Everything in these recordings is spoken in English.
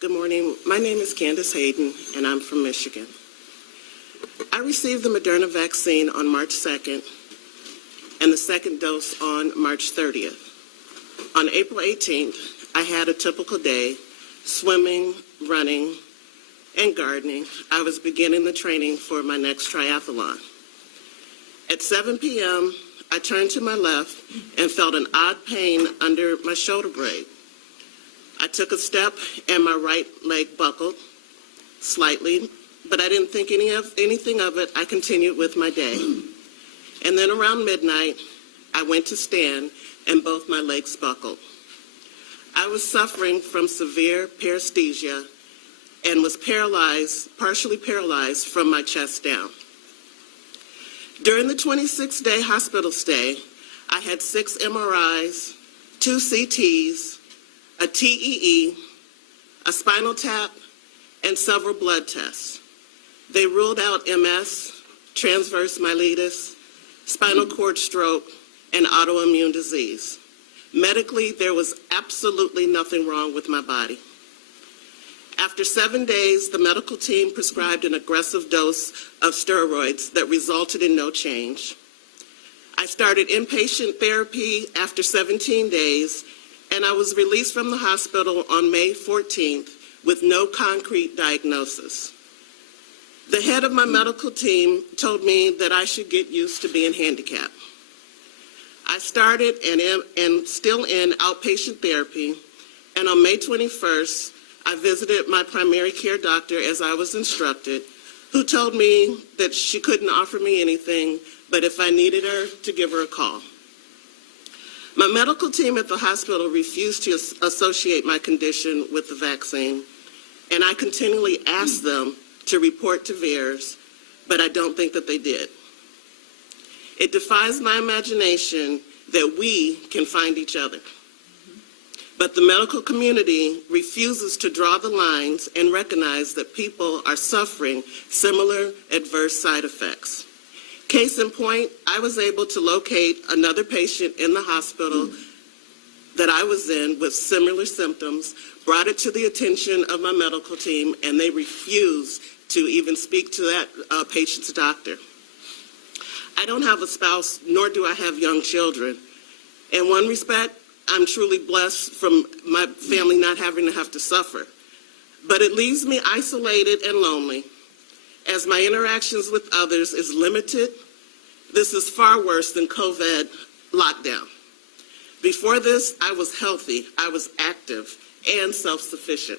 Good morning. My name is Candace Hayden, and I'm from Michigan. I received the Moderna vaccine on March 2nd and the second dose on March 30th. On April 18th, I had a typical day, swimming, running, and gardening. I was beginning the training for my next triathlon. At 7 p.m., I turned to my left and felt an odd pain under my shoulder blade. I took a step and my right leg buckled slightly, but I didn't think anything of it. I continued with my day. And then around midnight, I went to stand and both my legs buckled. I was suffering from severe paresthesia and was partially paralyzed from my chest down. During the 26-day hospital stay, I had 6 MRIs, 2 CTs, a TEE, a spinal tap, and several blood tests. They ruled out MS, transverse myelitis, spinal cord stroke, and autoimmune disease. Medically, there was absolutely nothing wrong with my body. After 7 days, the medical team prescribed an aggressive dose of steroids that resulted in no change. I started inpatient therapy after 17 days, and I was released from the hospital on May 14th with no concrete diagnosis. The head of my medical team told me that I should get used to being handicapped. I started and am still in outpatient therapy, and on May 21st, I visited my primary care doctor as I was instructed, who told me that she couldn't offer me anything, but if I needed her, to give her a call. My medical team at the hospital refused to associate my condition with the vaccine, and I continually asked them to report to VAERS, but I don't think that they did. It defies my imagination that we can find each other. But the medical community refuses to draw the lines and recognize that people are suffering similar adverse side effects. Case in point, I was able to locate another patient in the hospital that I was in with similar symptoms, brought it to the attention of my medical team, and they refused to even speak to that patient's doctor. I don't have a spouse, nor do I have young children. In one respect, I'm truly blessed from my family not having to have to suffer. But it leaves me isolated and lonely, as my interactions with others is limited. This is far worse than COVID lockdown. Before this, I was healthy, I was active, and self-sufficient.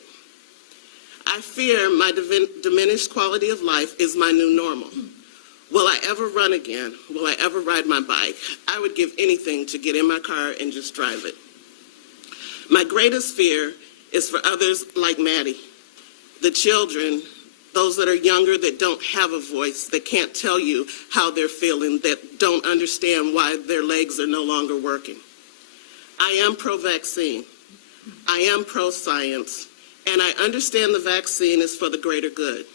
I fear my diminished quality of life is my new normal. Will I ever run again? Will I ever ride my bike? I would give anything to get in my car and just drive it. My greatest fear is for others like Maddie, the children, those that are younger that don't have a voice, that can't tell you how they're feeling, that don't understand why their legs are no longer working. I am pro-vaccine. I am pro-science, and I understand the vaccine is for the greater good.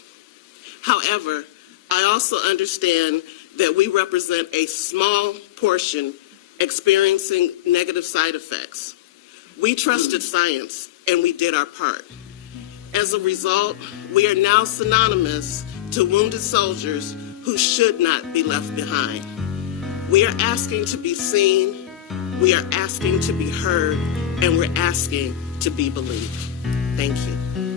However, I also understand that we represent a small portion experiencing negative side effects. We trusted science, and we did our part. As a result, we are now synonymous to wounded soldiers who should not be left behind. We are asking to be seen, we are asking to be heard, and we're asking to be believed. Thank you.